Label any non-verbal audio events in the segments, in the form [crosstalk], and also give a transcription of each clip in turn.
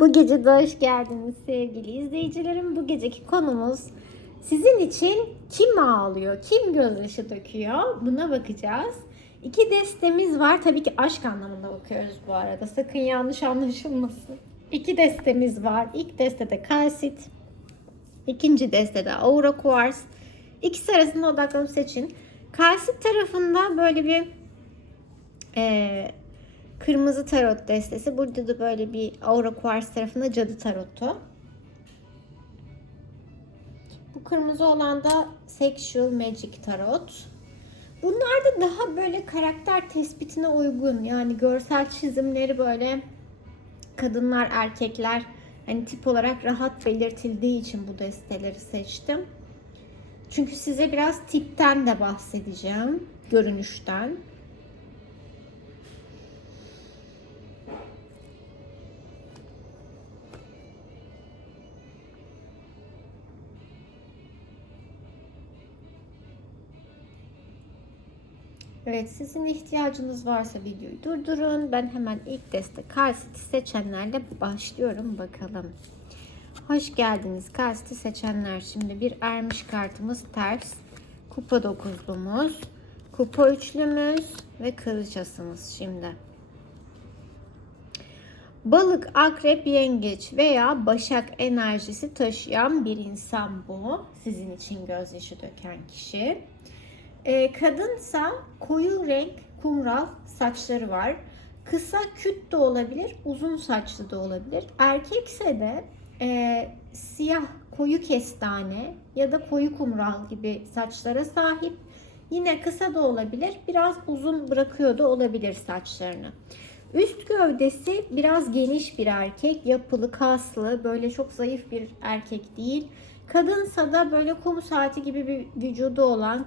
Bu gece de hoş geldiniz sevgili izleyicilerim. Bu geceki konumuz sizin için kim ağlıyor, kim gözyaşı döküyor buna bakacağız. İki destemiz var. Tabii ki aşk anlamında bakıyoruz bu arada. Sakın yanlış anlaşılmasın. İki destemiz var. İlk destede kalsit. İkinci destede aura quartz. İkisi arasında odaklanıp seçin. Kalsit tarafında böyle bir eee Kırmızı tarot destesi. Burada da böyle bir Aura Quartz tarafında cadı tarotu. Bu kırmızı olan da Sexual Magic Tarot. Bunlar da daha böyle karakter tespitine uygun. Yani görsel çizimleri böyle kadınlar, erkekler hani tip olarak rahat belirtildiği için bu desteleri seçtim. Çünkü size biraz tipten de bahsedeceğim. Görünüşten. Evet sizin ihtiyacınız varsa videoyu durdurun. Ben hemen ilk deste Karsit'i seçenlerle başlıyorum bakalım. Hoş geldiniz Karsit'i seçenler. Şimdi bir ermiş kartımız ters. Kupa dokuzlumuz. Kupa üçlümüz ve kılıç asımız şimdi. Balık, akrep, yengeç veya başak enerjisi taşıyan bir insan bu. Sizin için gözyaşı döken kişi. E, kadınsa koyu renk kumral saçları var. Kısa küt de olabilir, uzun saçlı da olabilir. Erkekse de e, siyah koyu kestane ya da koyu kumral gibi saçlara sahip. Yine kısa da olabilir, biraz uzun bırakıyor da olabilir saçlarını. Üst gövdesi biraz geniş bir erkek, yapılı, kaslı, böyle çok zayıf bir erkek değil. Kadınsa da böyle kum saati gibi bir vücudu olan,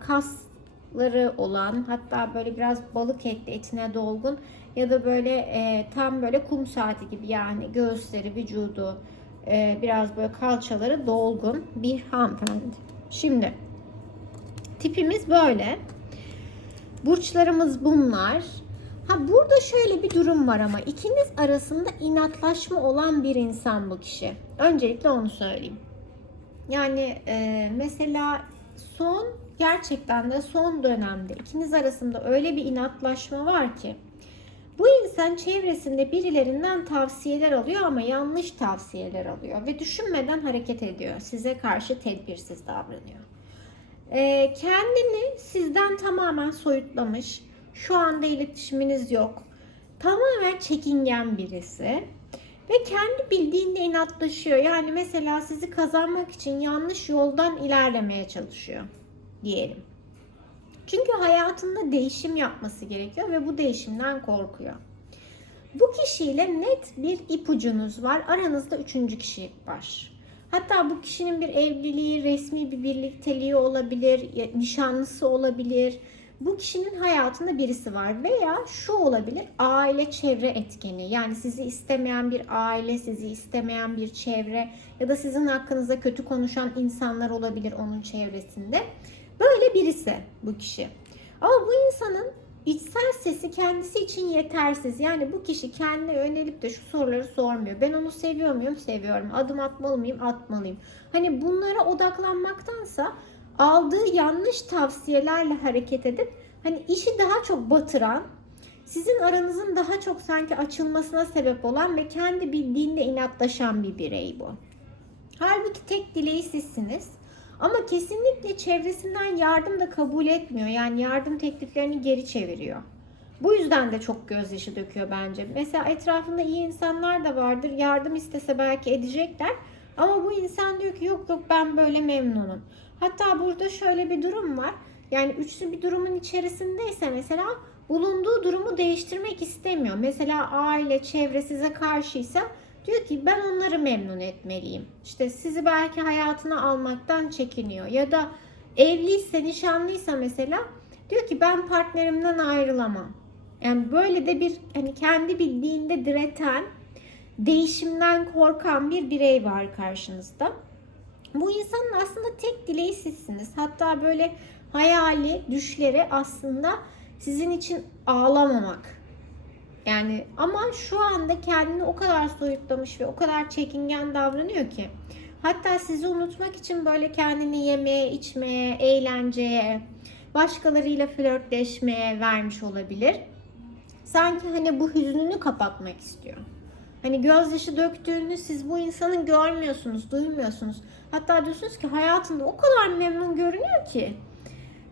kasları olan, hatta böyle biraz balık etli, etine dolgun ya da böyle e, tam böyle kum saati gibi yani göğüsleri, vücudu, e, biraz böyle kalçaları dolgun bir hanımefendi. Şimdi tipimiz böyle. Burçlarımız bunlar. Ha burada şöyle bir durum var ama ikiniz arasında inatlaşma olan bir insan bu kişi. Öncelikle onu söyleyeyim. Yani e, mesela son gerçekten de son dönemde ikiniz arasında öyle bir inatlaşma var ki bu insan çevresinde birilerinden tavsiyeler alıyor ama yanlış tavsiyeler alıyor ve düşünmeden hareket ediyor. Size karşı tedbirsiz davranıyor. E, kendini sizden tamamen soyutlamış şu anda iletişiminiz yok. Tamamen çekingen birisi. Ve kendi bildiğinde inatlaşıyor. Yani mesela sizi kazanmak için yanlış yoldan ilerlemeye çalışıyor diyelim. Çünkü hayatında değişim yapması gerekiyor ve bu değişimden korkuyor. Bu kişiyle net bir ipucunuz var. Aranızda üçüncü kişi var. Hatta bu kişinin bir evliliği, resmi bir birlikteliği olabilir, nişanlısı olabilir bu kişinin hayatında birisi var veya şu olabilir aile çevre etkeni yani sizi istemeyen bir aile sizi istemeyen bir çevre ya da sizin hakkınızda kötü konuşan insanlar olabilir onun çevresinde böyle birisi bu kişi. Ama bu insanın içsel sesi kendisi için yetersiz. Yani bu kişi kendine yönelip de şu soruları sormuyor. Ben onu seviyor muyum? Seviyorum. Adım atmalı mıyım? Atmalıyım. Hani bunlara odaklanmaktansa aldığı yanlış tavsiyelerle hareket edip hani işi daha çok batıran, sizin aranızın daha çok sanki açılmasına sebep olan ve kendi bildiğinde inatlaşan bir birey bu. Halbuki tek dileği sizsiniz. Ama kesinlikle çevresinden yardım da kabul etmiyor. Yani yardım tekliflerini geri çeviriyor. Bu yüzden de çok gözyaşı döküyor bence. Mesela etrafında iyi insanlar da vardır. Yardım istese belki edecekler. Ama bu insan diyor ki yok yok ben böyle memnunum. Hatta burada şöyle bir durum var. Yani üçlü bir durumun içerisindeyse mesela bulunduğu durumu değiştirmek istemiyor. Mesela aile, çevre size karşıysa diyor ki ben onları memnun etmeliyim. İşte sizi belki hayatına almaktan çekiniyor. Ya da evliyse, nişanlıysa mesela diyor ki ben partnerimden ayrılamam. Yani böyle de bir hani kendi bildiğinde direten, değişimden korkan bir birey var karşınızda. Bu insanın aslında tek dileği sizsiniz. Hatta böyle hayali, düşleri aslında sizin için ağlamamak. Yani ama şu anda kendini o kadar soyutlamış ve o kadar çekingen davranıyor ki. Hatta sizi unutmak için böyle kendini yemeye, içmeye, eğlenceye, başkalarıyla flörtleşmeye vermiş olabilir. Sanki hani bu hüznünü kapatmak istiyor. Hani gözyaşı döktüğünü siz bu insanın görmüyorsunuz, duymuyorsunuz. Hatta diyorsunuz ki hayatında o kadar memnun görünüyor ki.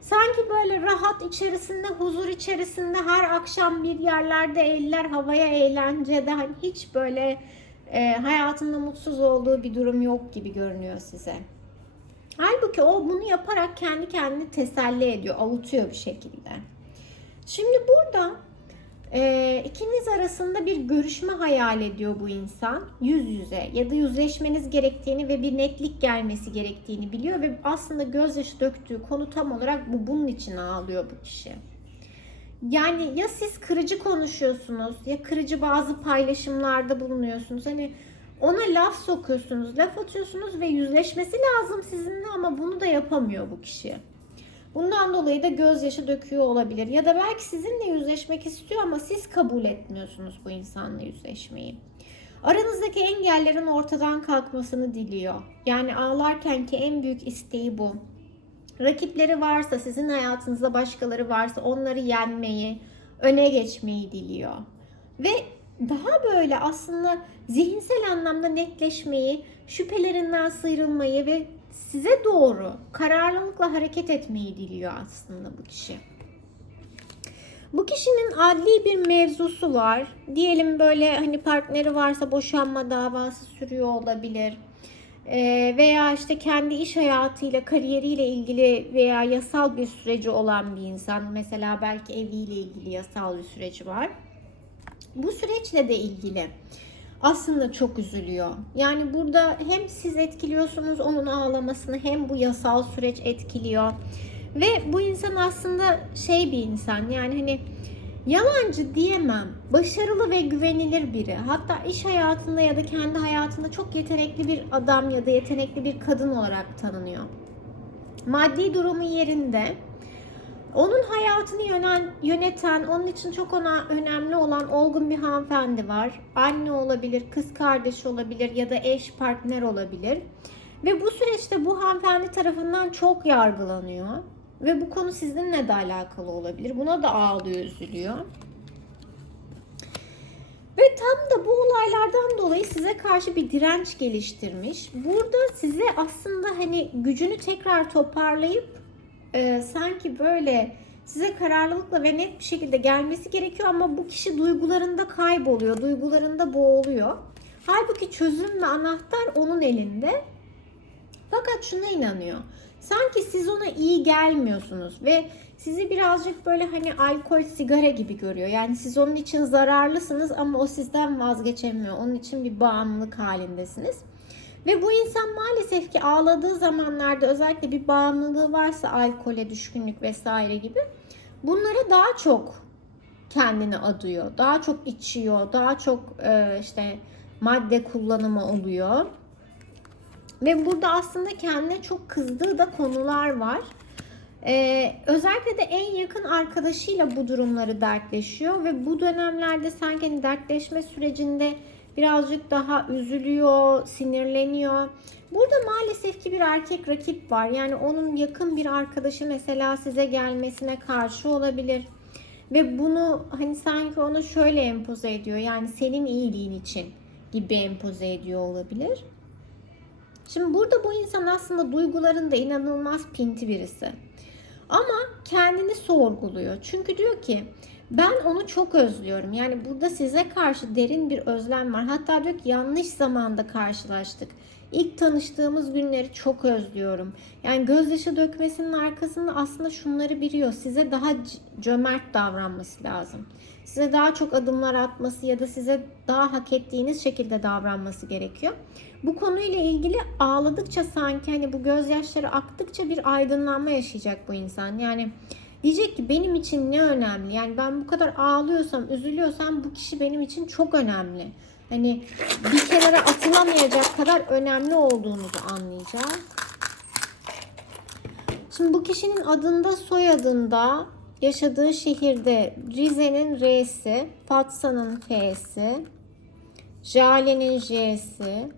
Sanki böyle rahat içerisinde, huzur içerisinde her akşam bir yerlerde eller havaya eğlencede hani hiç böyle e, hayatında mutsuz olduğu bir durum yok gibi görünüyor size. Halbuki o bunu yaparak kendi kendini teselli ediyor, avutuyor bir şekilde. Şimdi burada e, ikiniz arasında bir görüşme hayal ediyor bu insan yüz yüze ya da yüzleşmeniz gerektiğini ve bir netlik gelmesi gerektiğini biliyor ve aslında gözyaşı döktüğü konu tam olarak bu bunun için ağlıyor bu kişi. Yani ya siz kırıcı konuşuyorsunuz ya kırıcı bazı paylaşımlarda bulunuyorsunuz. Hani ona laf sokuyorsunuz, laf atıyorsunuz ve yüzleşmesi lazım sizinle ama bunu da yapamıyor bu kişi. Bundan dolayı da gözyaşı döküyor olabilir. Ya da belki sizinle yüzleşmek istiyor ama siz kabul etmiyorsunuz bu insanla yüzleşmeyi. Aranızdaki engellerin ortadan kalkmasını diliyor. Yani ağlarken ki en büyük isteği bu. Rakipleri varsa, sizin hayatınızda başkaları varsa onları yenmeyi, öne geçmeyi diliyor. Ve daha böyle aslında zihinsel anlamda netleşmeyi, şüphelerinden sıyrılmayı ve size doğru kararlılıkla hareket etmeyi diliyor aslında bu kişi. Bu kişinin adli bir mevzusu var. Diyelim böyle hani partneri varsa boşanma davası sürüyor olabilir. Ee, veya işte kendi iş hayatıyla, kariyeriyle ilgili veya yasal bir süreci olan bir insan. Mesela belki eviyle ilgili yasal bir süreci var. Bu süreçle de ilgili aslında çok üzülüyor. Yani burada hem siz etkiliyorsunuz onun ağlamasını hem bu yasal süreç etkiliyor. Ve bu insan aslında şey bir insan yani hani yalancı diyemem. Başarılı ve güvenilir biri. Hatta iş hayatında ya da kendi hayatında çok yetenekli bir adam ya da yetenekli bir kadın olarak tanınıyor. Maddi durumu yerinde. Onun hayatını yönen, yöneten, onun için çok ona önemli olan olgun bir hanımefendi var. Anne olabilir, kız kardeş olabilir ya da eş partner olabilir. Ve bu süreçte bu hanımefendi tarafından çok yargılanıyor. Ve bu konu sizinle de alakalı olabilir. Buna da ağlıyor, üzülüyor. Ve tam da bu olaylardan dolayı size karşı bir direnç geliştirmiş. Burada size aslında hani gücünü tekrar toparlayıp e, sanki böyle size kararlılıkla ve net bir şekilde gelmesi gerekiyor ama bu kişi duygularında kayboluyor, duygularında boğuluyor. Halbuki çözüm ve anahtar onun elinde. Fakat şuna inanıyor. Sanki siz ona iyi gelmiyorsunuz ve sizi birazcık böyle hani alkol, sigara gibi görüyor. Yani siz onun için zararlısınız ama o sizden vazgeçemiyor. Onun için bir bağımlılık halindesiniz. Ve bu insan maalesef ki ağladığı zamanlarda özellikle bir bağımlılığı varsa alkole, düşkünlük vesaire gibi bunlara daha çok kendini adıyor. Daha çok içiyor, daha çok e, işte madde kullanımı oluyor. Ve burada aslında kendine çok kızdığı da konular var. Ee, özellikle de en yakın arkadaşıyla bu durumları dertleşiyor ve bu dönemlerde sanki hani dertleşme sürecinde birazcık daha üzülüyor, sinirleniyor. Burada maalesef ki bir erkek rakip var. Yani onun yakın bir arkadaşı mesela size gelmesine karşı olabilir. Ve bunu hani sanki ona şöyle empoze ediyor. Yani senin iyiliğin için gibi empoze ediyor olabilir. Şimdi burada bu insan aslında duygularında inanılmaz pinti birisi. Ama kendini sorguluyor. Çünkü diyor ki ben onu çok özlüyorum. Yani burada size karşı derin bir özlem var. Hatta diyor ki yanlış zamanda karşılaştık. İlk tanıştığımız günleri çok özlüyorum. Yani gözyaşı dökmesinin arkasında aslında şunları biliyor. Size daha cömert davranması lazım. Size daha çok adımlar atması ya da size daha hak ettiğiniz şekilde davranması gerekiyor. Bu konuyla ilgili ağladıkça sanki hani bu gözyaşları aktıkça bir aydınlanma yaşayacak bu insan. Yani diyecek ki benim için ne önemli? Yani ben bu kadar ağlıyorsam, üzülüyorsam bu kişi benim için çok önemli. Hani bir kenara atılamayacak kadar önemli olduğunuzu anlayacak. Şimdi bu kişinin adında, soyadında yaşadığı şehirde Rize'nin R'si, Fatsa'nın F'si, Jale'nin J'si,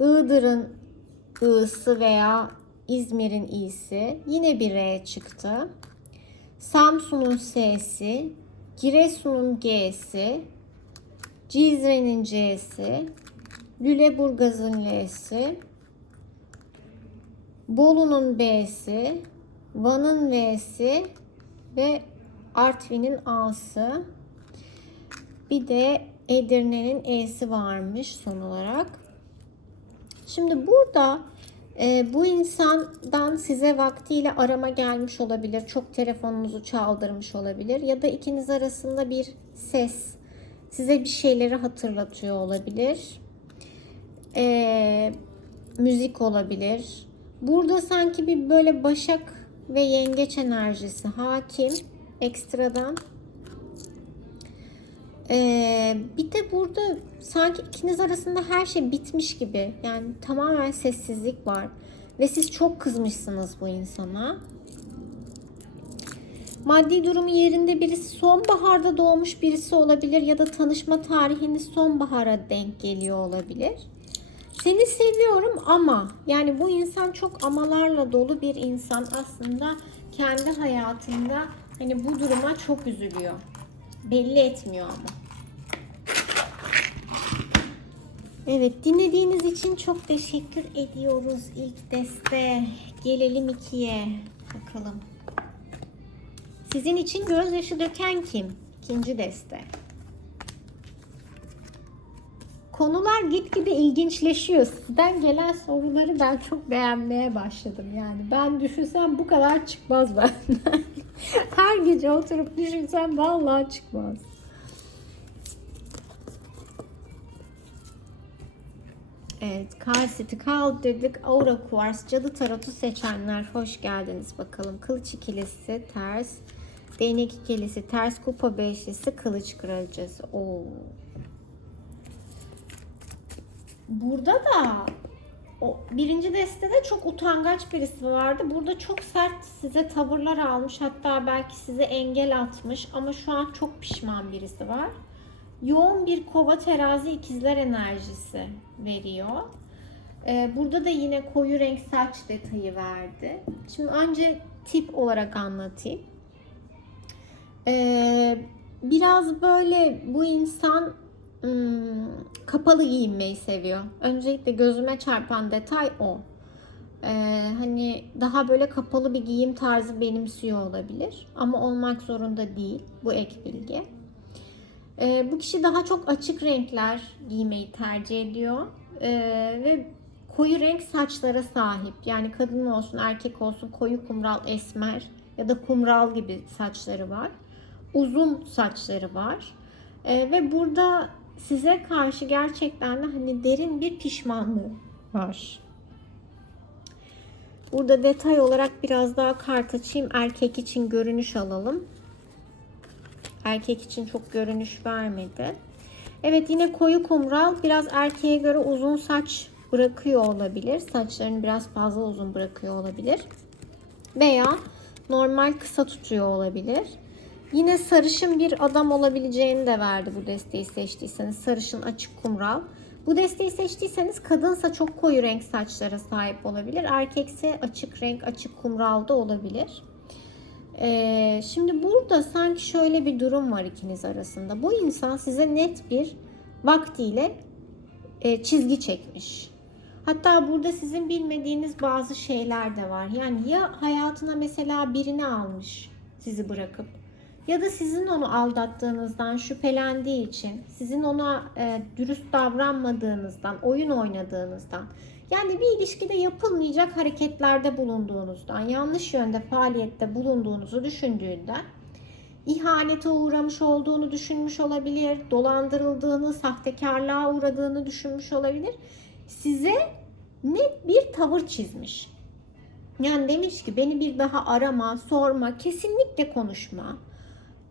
Iğdır'ın I'sı veya İzmir'in İ'si yine bir R çıktı. Samsun'un S'si, Giresun'un G'si, Cizre'nin C'si, Lüleburgaz'ın L'si, Bolu'nun B'si, Van'ın V'si ve Artvin'in A'sı. Bir de Edirne'nin E'si varmış son olarak. Şimdi burada e, bu insandan size vaktiyle arama gelmiş olabilir. Çok telefonunuzu çaldırmış olabilir. Ya da ikiniz arasında bir ses size bir şeyleri hatırlatıyor olabilir. E, müzik olabilir. Burada sanki bir böyle başak ve yengeç enerjisi hakim ekstradan. Ee, bir de burada sanki ikiniz arasında her şey bitmiş gibi. Yani tamamen sessizlik var. Ve siz çok kızmışsınız bu insana. Maddi durumu yerinde birisi sonbaharda doğmuş birisi olabilir ya da tanışma tarihiniz sonbahara denk geliyor olabilir. Seni seviyorum ama yani bu insan çok amalarla dolu bir insan aslında kendi hayatında hani bu duruma çok üzülüyor. Belli etmiyor ama. Evet dinlediğiniz için çok teşekkür ediyoruz ilk deste. Gelelim ikiye. Bakalım. Sizin için gözyaşı döken kim? İkinci deste. Konular gitgide ilginçleşiyor. Sizden gelen soruları ben çok beğenmeye başladım. Yani ben düşünsem bu kadar çıkmaz benden. [laughs] Her gece oturup düşünsem vallahi çıkmaz. Evet, karsiti kaldırdık. Aura Kuvars, Cadı Tarotu seçenler hoş geldiniz bakalım. Kılıç ikilisi ters, değnek ikilisi ters, kupa beşlisi, kılıç kraliçesi. Oo. Burada da o birinci destede çok utangaç birisi vardı. Burada çok sert size tavırlar almış. Hatta belki size engel atmış ama şu an çok pişman birisi var. Yoğun bir kova terazi ikizler enerjisi veriyor. Ee, burada da yine koyu renk saç detayı verdi. Şimdi önce tip olarak anlatayım. Ee, biraz böyle bu insan hmm, kapalı giyinmeyi seviyor. Öncelikle gözüme çarpan detay o. Ee, hani daha böyle kapalı bir giyim tarzı benimsiyor olabilir. Ama olmak zorunda değil. Bu ek bilgi. Ee, bu kişi daha çok açık renkler giymeyi tercih ediyor. Ee, ve koyu renk saçlara sahip. Yani kadın olsun erkek olsun koyu kumral esmer ya da kumral gibi saçları var. Uzun saçları var. Ee, ve burada size karşı gerçekten de hani derin bir pişmanlığı var. Burada detay olarak biraz daha kart açayım. Erkek için görünüş alalım. Erkek için çok görünüş vermedi. Evet yine koyu kumral biraz erkeğe göre uzun saç bırakıyor olabilir. Saçlarını biraz fazla uzun bırakıyor olabilir. Veya normal kısa tutuyor olabilir. Yine sarışın bir adam olabileceğini de verdi bu desteği seçtiyseniz. Sarışın açık kumral. Bu desteği seçtiyseniz kadınsa çok koyu renk saçlara sahip olabilir. Erkekse açık renk açık kumral da olabilir. Ee, şimdi burada sanki şöyle bir durum var ikiniz arasında. Bu insan size net bir vaktiyle e, çizgi çekmiş. Hatta burada sizin bilmediğiniz bazı şeyler de var. Yani ya hayatına mesela birini almış sizi bırakıp ya da sizin onu aldattığınızdan şüphelendiği için, sizin ona e, dürüst davranmadığınızdan, oyun oynadığınızdan, yani bir ilişkide yapılmayacak hareketlerde bulunduğunuzdan, yanlış yönde faaliyette bulunduğunuzu düşündüğünden ihanete uğramış olduğunu düşünmüş olabilir, dolandırıldığını, sahtekarlığa uğradığını düşünmüş olabilir. Size net bir tavır çizmiş. Yani demiş ki beni bir daha arama, sorma, kesinlikle konuşma.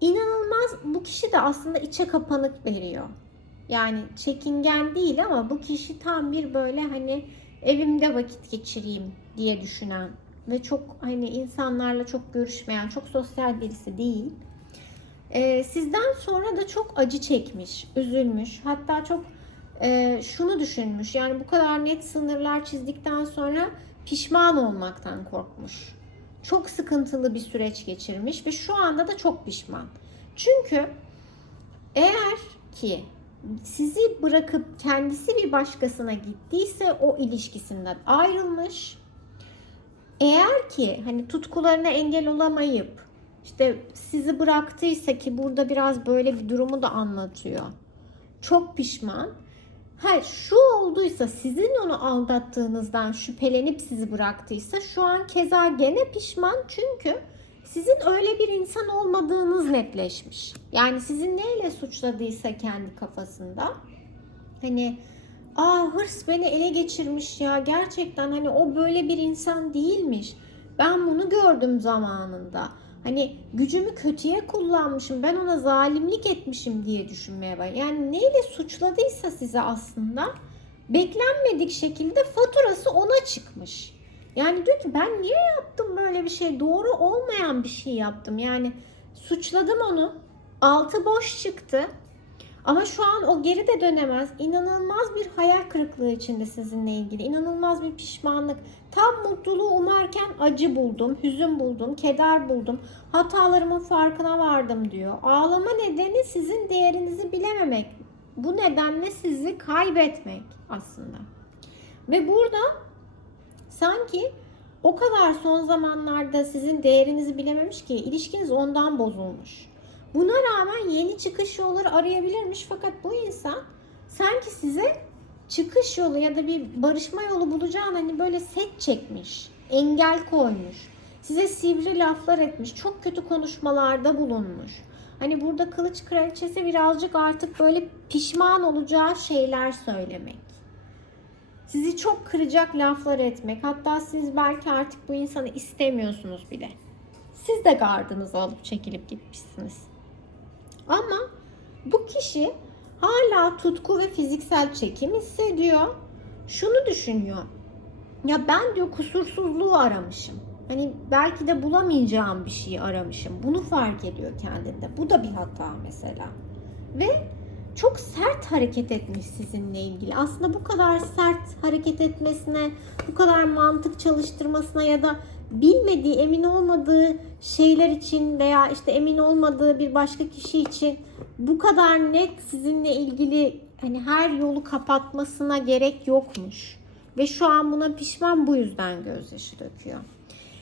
İnanılmaz bu kişi de aslında içe kapanık veriyor. Yani çekingen değil ama bu kişi tam bir böyle hani evimde vakit geçireyim diye düşünen ve çok hani insanlarla çok görüşmeyen, çok sosyal birisi değil. Ee, sizden sonra da çok acı çekmiş, üzülmüş. Hatta çok e, şunu düşünmüş. Yani bu kadar net sınırlar çizdikten sonra pişman olmaktan korkmuş. Çok sıkıntılı bir süreç geçirmiş ve şu anda da çok pişman. Çünkü eğer ki sizi bırakıp kendisi bir başkasına gittiyse o ilişkisinden ayrılmış. Eğer ki hani tutkularına engel olamayıp işte sizi bıraktıysa ki burada biraz böyle bir durumu da anlatıyor. Çok pişman. Hayır şu olduysa sizin onu aldattığınızdan şüphelenip sizi bıraktıysa şu an keza gene pişman çünkü sizin öyle bir insan olmadığınız netleşmiş. Yani sizin neyle suçladıysa kendi kafasında hani aa hırs beni ele geçirmiş ya gerçekten hani o böyle bir insan değilmiş. Ben bunu gördüm zamanında. Hani gücümü kötüye kullanmışım, ben ona zalimlik etmişim diye düşünmeye var. Yani neyle suçladıysa size aslında beklenmedik şekilde faturası ona çıkmış. Yani diyor ki ben niye yaptım böyle bir şey? Doğru olmayan bir şey yaptım. Yani suçladım onu. Altı boş çıktı. Ama şu an o geri de dönemez. İnanılmaz bir hayal kırıklığı içinde sizinle ilgili. İnanılmaz bir pişmanlık. Tam mutluluğu umarken acı buldum, hüzün buldum, keder buldum. Hatalarımın farkına vardım diyor. Ağlama nedeni sizin değerinizi bilememek. Bu nedenle sizi kaybetmek aslında. Ve burada sanki o kadar son zamanlarda sizin değerinizi bilememiş ki ilişkiniz ondan bozulmuş. Buna rağmen yeni çıkış yolları arayabilirmiş fakat bu insan sanki size çıkış yolu ya da bir barışma yolu bulacağın hani böyle set çekmiş, engel koymuş. Size sivri laflar etmiş, çok kötü konuşmalarda bulunmuş. Hani burada kılıç kraliçesi birazcık artık böyle pişman olacağı şeyler söylemek. Sizi çok kıracak laflar etmek. Hatta siz belki artık bu insanı istemiyorsunuz bile. Siz de gardınızı alıp çekilip gitmişsiniz. Ama bu kişi hala tutku ve fiziksel çekim hissediyor. Şunu düşünüyor. Ya ben diyor kusursuzluğu aramışım. Hani belki de bulamayacağım bir şeyi aramışım. Bunu fark ediyor kendinde. Bu da bir hata mesela. Ve çok sert hareket etmiş sizinle ilgili. Aslında bu kadar sert hareket etmesine, bu kadar mantık çalıştırmasına ya da bilmediği, emin olmadığı şeyler için veya işte emin olmadığı bir başka kişi için bu kadar net sizinle ilgili hani her yolu kapatmasına gerek yokmuş. Ve şu an buna pişman bu yüzden gözyaşı döküyor.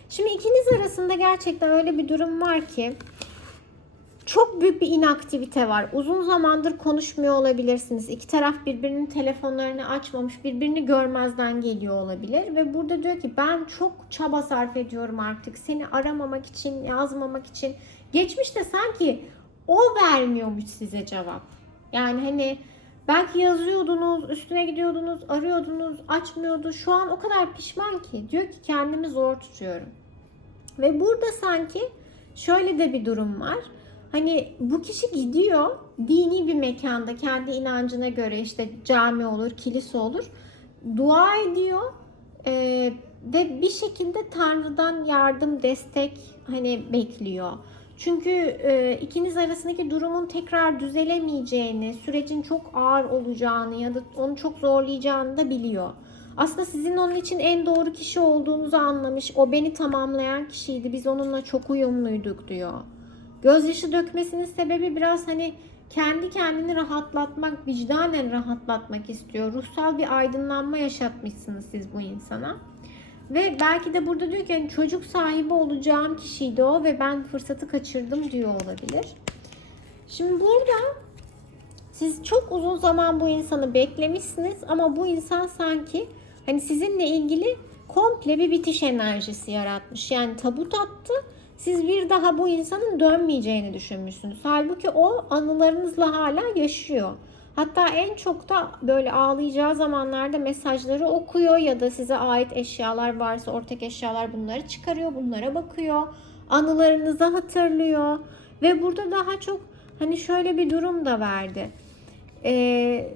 Şimdi ikiniz arasında gerçekten öyle bir durum var ki çok büyük bir inaktivite var. Uzun zamandır konuşmuyor olabilirsiniz. İki taraf birbirinin telefonlarını açmamış, birbirini görmezden geliyor olabilir. Ve burada diyor ki ben çok çaba sarf ediyorum artık seni aramamak için, yazmamak için. Geçmişte sanki o vermiyormuş size cevap. Yani hani belki yazıyordunuz, üstüne gidiyordunuz, arıyordunuz, açmıyordu. Şu an o kadar pişman ki diyor ki kendimi zor tutuyorum. Ve burada sanki şöyle de bir durum var. Hani bu kişi gidiyor dini bir mekanda kendi inancına göre işte cami olur, kilise olur. Dua ediyor e, ve bir şekilde Tanrı'dan yardım, destek hani bekliyor. Çünkü e, ikiniz arasındaki durumun tekrar düzelemeyeceğini, sürecin çok ağır olacağını ya da onu çok zorlayacağını da biliyor. Aslında sizin onun için en doğru kişi olduğunuzu anlamış. O beni tamamlayan kişiydi. Biz onunla çok uyumluyduk diyor. Gözyaşı dökmesinin sebebi biraz hani kendi kendini rahatlatmak, vicdanen rahatlatmak istiyor. Ruhsal bir aydınlanma yaşatmışsınız siz bu insana. Ve belki de burada diyor ki hani çocuk sahibi olacağım kişiydi o ve ben fırsatı kaçırdım diyor olabilir. Şimdi burada siz çok uzun zaman bu insanı beklemişsiniz ama bu insan sanki hani sizinle ilgili komple bir bitiş enerjisi yaratmış. Yani tabut attı. Siz bir daha bu insanın dönmeyeceğini düşünmüşsünüz. Halbuki o anılarınızla hala yaşıyor. Hatta en çok da böyle ağlayacağı zamanlarda mesajları okuyor ya da size ait eşyalar varsa ortak eşyalar bunları çıkarıyor, bunlara bakıyor. Anılarınızı hatırlıyor ve burada daha çok hani şöyle bir durum da verdi. Ee,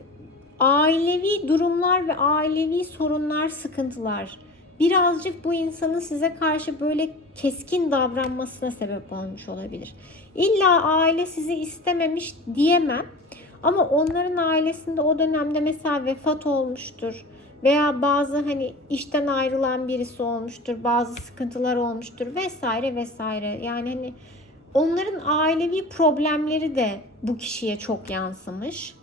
ailevi durumlar ve ailevi sorunlar, sıkıntılar birazcık bu insanın size karşı böyle keskin davranmasına sebep olmuş olabilir. İlla aile sizi istememiş diyemem. Ama onların ailesinde o dönemde mesela vefat olmuştur veya bazı hani işten ayrılan birisi olmuştur, bazı sıkıntılar olmuştur vesaire vesaire. Yani hani onların ailevi problemleri de bu kişiye çok yansımış.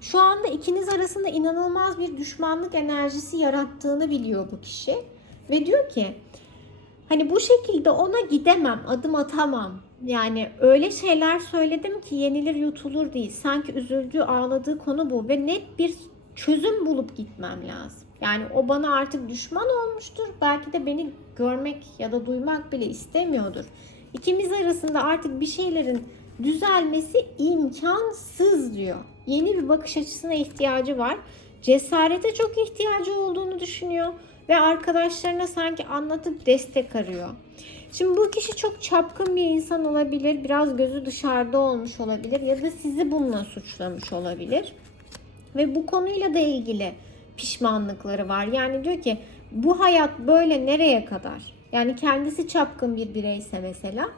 Şu anda ikiniz arasında inanılmaz bir düşmanlık enerjisi yarattığını biliyor bu kişi ve diyor ki hani bu şekilde ona gidemem, adım atamam. Yani öyle şeyler söyledim ki yenilir yutulur değil. Sanki üzüldüğü, ağladığı konu bu ve net bir çözüm bulup gitmem lazım. Yani o bana artık düşman olmuştur. Belki de beni görmek ya da duymak bile istemiyordur. İkimiz arasında artık bir şeylerin düzelmesi imkansız diyor. Yeni bir bakış açısına ihtiyacı var. Cesarete çok ihtiyacı olduğunu düşünüyor ve arkadaşlarına sanki anlatıp destek arıyor. Şimdi bu kişi çok çapkın bir insan olabilir, biraz gözü dışarıda olmuş olabilir ya da sizi bununla suçlamış olabilir. Ve bu konuyla da ilgili pişmanlıkları var. Yani diyor ki bu hayat böyle nereye kadar? Yani kendisi çapkın bir bireyse mesela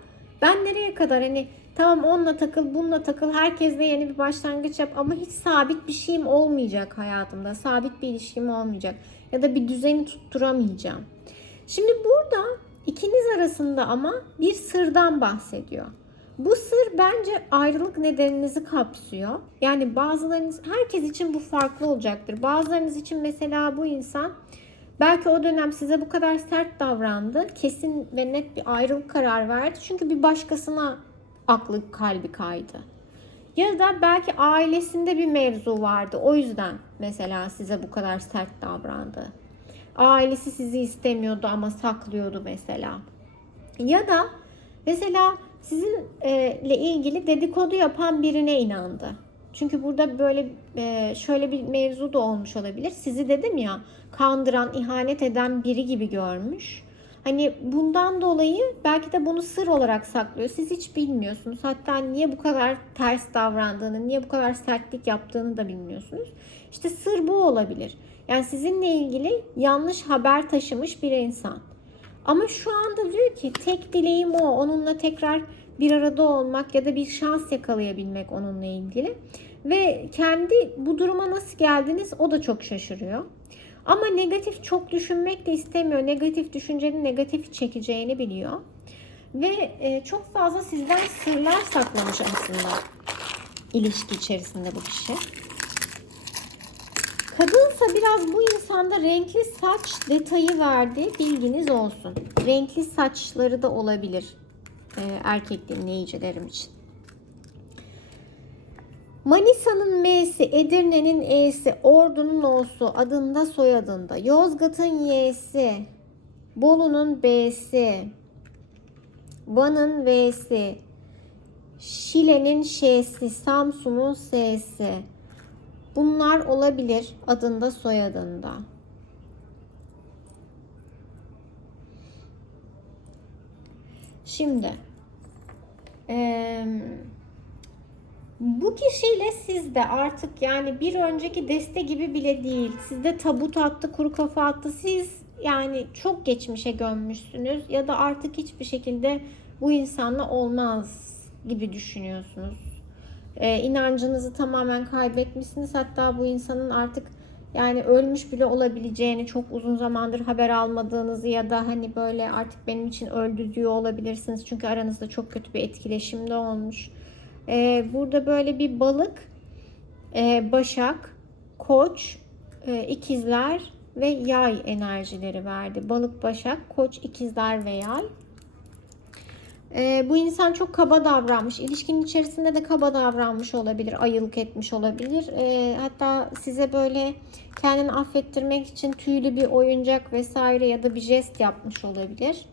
ben nereye kadar hani tamam onunla takıl bununla takıl herkesle yeni bir başlangıç yap ama hiç sabit bir şeyim olmayacak hayatımda. Sabit bir ilişkim olmayacak ya da bir düzeni tutturamayacağım. Şimdi burada ikiniz arasında ama bir sırdan bahsediyor. Bu sır bence ayrılık nedeninizi kapsıyor. Yani bazılarınız, herkes için bu farklı olacaktır. Bazılarınız için mesela bu insan belki o dönem size bu kadar sert davrandı. Kesin ve net bir ayrılık karar verdi. Çünkü bir başkasına aklı kalbi kaydı. Ya da belki ailesinde bir mevzu vardı. O yüzden mesela size bu kadar sert davrandı. Ailesi sizi istemiyordu ama saklıyordu mesela. Ya da mesela sizinle ilgili dedikodu yapan birine inandı. Çünkü burada böyle e, şöyle bir mevzu da olmuş olabilir. Sizi dedim ya kandıran, ihanet eden biri gibi görmüş. Hani bundan dolayı belki de bunu sır olarak saklıyor. Siz hiç bilmiyorsunuz. Hatta niye bu kadar ters davrandığını, niye bu kadar sertlik yaptığını da bilmiyorsunuz. İşte sır bu olabilir. Yani sizinle ilgili yanlış haber taşımış bir insan. Ama şu anda diyor ki tek dileğim o. Onunla tekrar bir arada olmak ya da bir şans yakalayabilmek onunla ilgili. Ve kendi bu duruma nasıl geldiniz o da çok şaşırıyor. Ama negatif çok düşünmek de istemiyor. Negatif düşüncenin negatif çekeceğini biliyor. Ve e, çok fazla sizden sırlar saklamış aslında ilişki içerisinde bu kişi. Kadınsa biraz bu insanda renkli saç detayı verdi. Bilginiz olsun. Renkli saçları da olabilir e, erkek dinleyicilerim için. Manisa'nın M'si, Edirne'nin E'si, Ordu'nun O'su, adında soyadında, Yozgat'ın Y'si, Bolu'nun B'si, Van'ın V'si, Şile'nin Ş'si, Samsun'un S'si. Bunlar olabilir adında soyadında. Şimdi eee bu kişiyle siz de artık yani bir önceki deste gibi bile değil. Sizde tabut attı, kuru kafa attı. Siz yani çok geçmişe gömmüşsünüz ya da artık hiçbir şekilde bu insanla olmaz gibi düşünüyorsunuz. Ee, inancınızı tamamen kaybetmişsiniz. Hatta bu insanın artık yani ölmüş bile olabileceğini çok uzun zamandır haber almadığınızı ya da hani böyle artık benim için öldü diyor olabilirsiniz. Çünkü aranızda çok kötü bir etkileşim de olmuş. Ee, burada böyle bir balık, e, başak, koç, e, ikizler ve yay enerjileri verdi. Balık, başak, koç, ikizler ve yay. Ee, bu insan çok kaba davranmış. İlişkinin içerisinde de kaba davranmış olabilir. Ayılık etmiş olabilir. Ee, hatta size böyle kendini affettirmek için tüylü bir oyuncak vesaire ya da bir jest yapmış olabilir.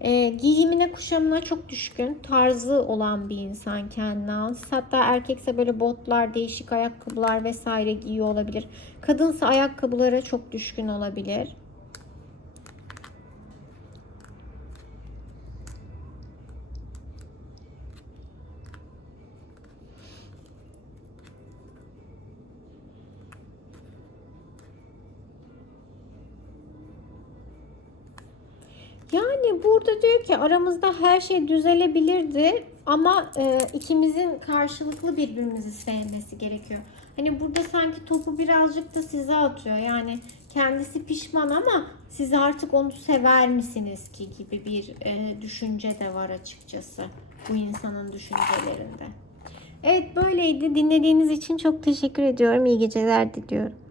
E, giyimine kuşamına çok düşkün. Tarzı olan bir insan kendine has. Hatta erkekse böyle botlar, değişik ayakkabılar vesaire giyiyor olabilir. Kadınsa ayakkabılara çok düşkün olabilir. Yani burada diyor aramızda her şey düzelebilirdi ama e, ikimizin karşılıklı birbirimizi sevmesi gerekiyor. Hani burada sanki topu birazcık da size atıyor. Yani kendisi pişman ama siz artık onu sever misiniz ki gibi bir e, düşünce de var açıkçası bu insanın düşüncelerinde. Evet böyleydi. Dinlediğiniz için çok teşekkür ediyorum. İyi geceler diliyorum.